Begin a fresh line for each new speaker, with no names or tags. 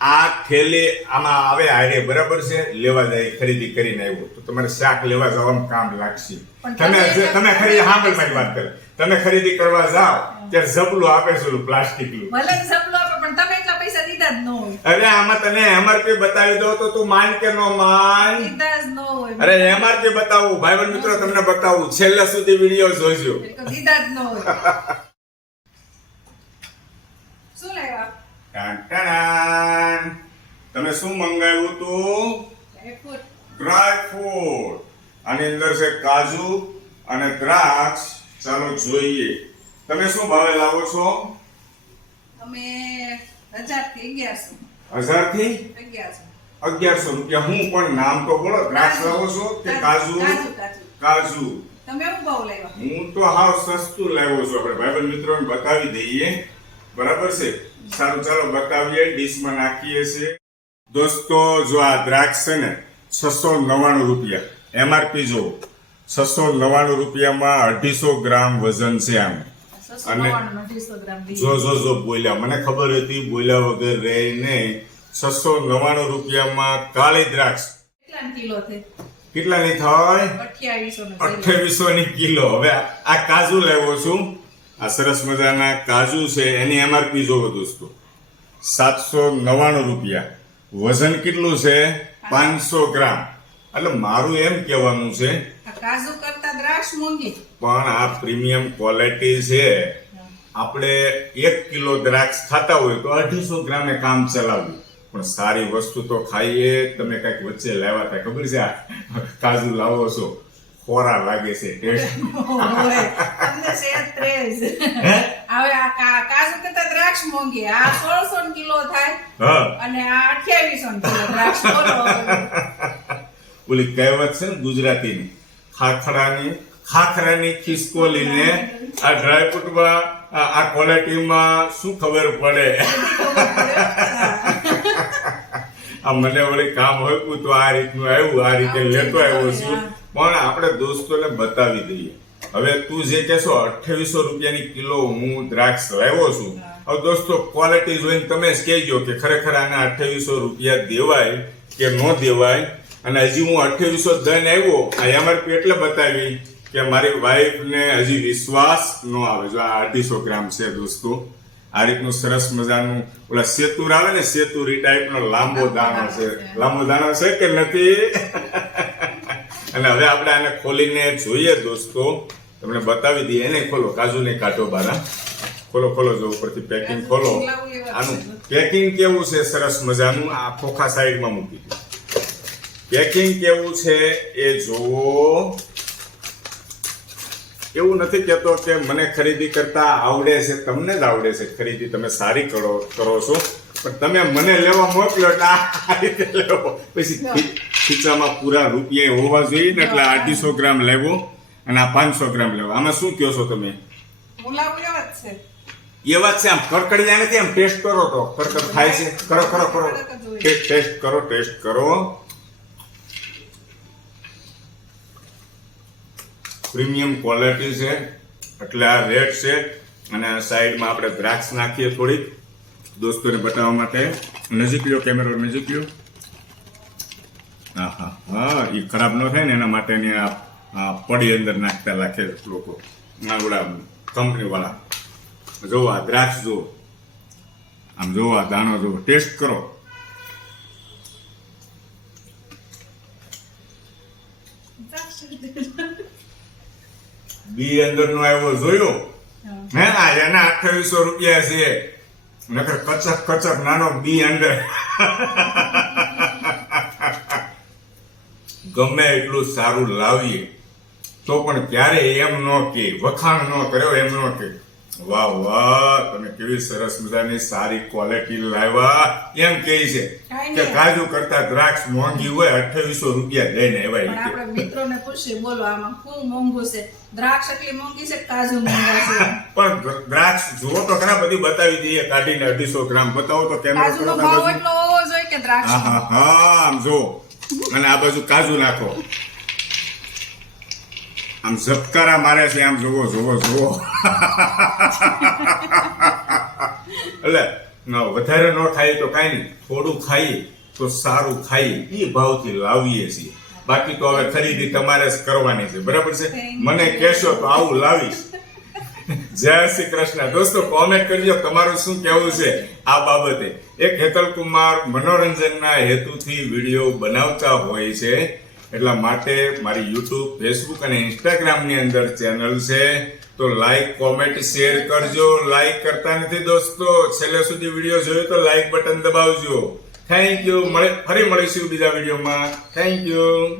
આ થેલી આમાં આવે હારે બરાબર છે લેવા જાય ખરીદી કરીને આવ્યો. તો તમારે શાક લેવા જવાનું કામ લાગશે. તમે
તમે
ખરીદી સાંભળ મારી વાત કરે. તમે ખરીદી કરવા જાઓ ત્યારે ઝપલું આપે છે પ્લાસ્ટિકનું
ભલે જ આપે પણ તમે એટલા પૈસા દીધા જ ન હોય.
અરે આમાં તને એમઆરપી બતાવી દો તો તું માન કે નો માન? અરે એમઆરપી બતાવું. ભાઈ મિત્રો તમને બતાવું. છેલ્લે સુધી વીડિયો જોજો.
દીધા જ ન હોય. શું લેવા?
તમે શું મંગાવ્યું હતું?
ડ્રાયફ્રૂટ
ડ્રાય ફ્રૂટ આની અંદર છે કાજુ અને દ્રાક્ષ. ચાલો જોઈએ. તમે શું ભાવે લાવો છો?
અમે હજારથી અગિયારસો.
હજારથી
અગિયારસો.
અગિયારસો રૂપિયા. હું પણ નામ તો બોલો. દ્રાક્ષ લાવો છો કે કાજુ.
કાજુ? તમે શું ભાવ લેવા
હું તો હાવ સસ્તું લાવ્યો છું. આપણે ભાઈબંધ મિત્રોને બતાવી દઈએ. બરાબર છે? સારું ચાલો બતાવીએ ડીશમાં નાખીએ છીએ. દોસ્તો જો આ દ્રાક્ષ છે ને છસો નવ્વાણું રૂપિયા. એમઆરપી જો છસો નવ્વાણું રૂપિયામાં અઢીસો ગ્રામ વજન છે આમ. અને-. જો જો જો બોલ્યા. મને ખબર હતી બોલ્યા વગર રહીને છસો નવ્વાણું રૂપિયામાં કાળી દ્રાક્ષ.
કેટલાનો કિલો
કેટલાની થાય?
અઠ્યાવીસો ની
કિલો. હવે આ કાજુ લેવો છું. આ સરસ મજાના કાજુ છે એની એમઆરપી જોવો દોસ્તો. સાતસો નવ્વાણું રૂપિયા. વજન કેટલું છે? પાંચસો ગ્રામ. એટલે મારું એમ કહેવાનું છે
કાજુ કરતા દ્રાક્ષ મોંઘી.
પણ આ પ્રીમિયમ ક્વોલિટી છે. આપણે એક કિલો દ્રાક્ષ ખાતા હોય તો અઢીસો ગ્રામે કામ ચલાવવું. પણ સારી વસ્તુ તો ખાઈએ તમે કંઈક વચ્ચે લાવ્યા હતા ખબર છે આ કાજુ લાવો છો? ખોરા લાગે છે ટેસ્ટ
તમને છે ત્રેસ હવે આ કાજુ કરતા દ્રાક્ષ મોંઘી આ સોળસો કિલો થાય અને આ અઠ્યાવીસો કિલો દ્રાક્ષ
ઓલી કહેવત છે ને ગુજરાતીની ખાખરાની ખાખરાની ખિસકોલીને આ ડ્રાયફ્રૂટમાં આ આ ક્વોલિટીમાં શું ખબર પડે આ મને વળી કામ હોય તો આ રીતનું આવ્યું આ રીતે લેતો આવ્યો છું પણ આપણે દોસ્તોને બતાવી દઈએ. હવે તું જે કહેશો અઠ્યાવીસો રૂપિયાની કિલો હું દ્રાક્ષ લાવ્યો છું. હવે દોસ્તો ક્વોલિટી જોઈને તમે જ કહેજો કે ખરેખર આને અઠ્યાવીસો રૂપિયા દેવાય કે ન દેવાય. અને હજી હું અઠ્યાવીસો દન આવ્યો અહીંયા એમઆરપી એટલે બતાવી કે મારી વાઈફને હજી વિશ્વાસ ન આવે. જો આ અઢીસો ગ્રામ છે દોસ્તો. આ રીતનું સરસ મજાનું ઓલા સેતુર આવે ને સેતુરી ટાઈપનો લાંબો દાણો છે. લાંબો દાણો છે કે નથી? અને હવે આપણે આને ખોલીને જોઈએ દોસ્તો. તમને બતાવી દઈએ. એને ખોલો કાજુ ને કાઢો બારા. ખોલો ખોલો, જો ઉપરથી પેકિંગ ખોલો. આનું પેકિંગ કેવું છે? સરસ મજાનું. આ ખોખા સાઈડમાં મૂકી દો. પેકિંગ કેવું છે? એ જોવો એવું નથી કહેતો કે મને ખરીદી કરતા આવડે છે. તમને જ આવડે છે ખરીદી. તમે સારી કરો કરો છો. પણ તમે મને લેવા મોકલો એટલે આ રીતે લેવો. પછી ખીચામાં પૂરા રૂપિયા હોવા જોઈએ ને એટલે અઢીસો ગ્રામ લેવો અને આ પાંચસો ગ્રામ લેવો. આમાં શું કહો છો તમે? એ વાત છે. આમ. કડકડિયા નથી આમ ટેસ્ટ કરો તો. કડકડ થાય છે. કરો કરો કરો. ટેસ્ટ કરો ટેસ્ટ કરો. પ્રીમિયમ ક્વોલિટી છે. એટલે આ રેટ છે. અને આ સાઈડમાં આપણે દ્રાક્ષ નાખીએ થોડીક. દોસ્તોને બતાવવા માટે. નજીક લ્યો કેમેરો નજીક લ્યો. હા હા હા એ ખરાબ ન થાય ને એના માટેની આ પડી અંદર નાખતા રાખે લોકો. આવડા ઓલા કંપની વાળા. જો આ દ્રાક્ષ જો આમ જો આ દાણો જો ટેસ્ટ કરો. બી અંદર નો આવ્યો જોયો? હે. ના એના અઠાવીસો રૂપિયા છે. નકર કચક કચક નાનો બી અંદર. ગમે એટલું સારું લાવીએ તો પણ ક્યારે એમ ન કે વખાણ ન કર્યો એમ ન કે વાહ વાહ તમે કેવી સરસ મજાની સારી ક્વોલિટી લાવ્યા. એમ કહે છે કે કાજુ કરતા દ્રાક્ષ મોંઘી હોય અઠાવીસો રૂપિયા દઈને એવા
આપણે મિત્રોને પૂછીએ બોલો આમાં શું મોંઘું છે? દ્રાક્ષ એટલી મોંઘી છે કાજુ મોંઘા છે?
પણ દ્રાક્ષ જુઓ તો ખરા બધી બતાવી દઈએ કાઢીને અઢીસો ગ્રામ બતાવો તો કેમેરો
કાજુનો ભાવ એટલો હોવો જોઈએ કે દ્રાક્ષ
હા હા આમ જો અને આ બાજુ કાજુ નાખો. આમ ઝબકારા મારે છે આમ જોવો જોવો જોવો. એટલે વધારે ન ખાઈએ તો કાંઈ નહીં. થોડું ખાઈએ તો સારું ખાઈએ. એ ભાવથી લાવીએ છીએ. બાકી તો હવે ખરીદી તમારે જ કરવાની છે. બરાબર છે? મને કહેશો તો આવું લાવીશ. જય શ્રી કૃષ્ણ. દોસ્તો કોમેન્ટ કરજો તમારું શું કહેવું છે આ બાબતે. એક હેતલ કુમાર મનોરંજનના હેતુથી વીડિયો બનાવતા હોય છે, એટલા માટે મારી યુટ્યુબ ફેસબુક અને ઇન્સ્ટાગ્રામની અંદર ચેનલ છે. તો લાઈક કોમેન્ટ શેર કરજો. લાઈક કરતા નથી દોસ્તો. છેલ્લે સુધી વીડિયો જોયો તો લાઈક બટન દબાવજો. થેન્ક યુ મળે, ફરી મળીશું બીજા વિડીયોમાં. Thank you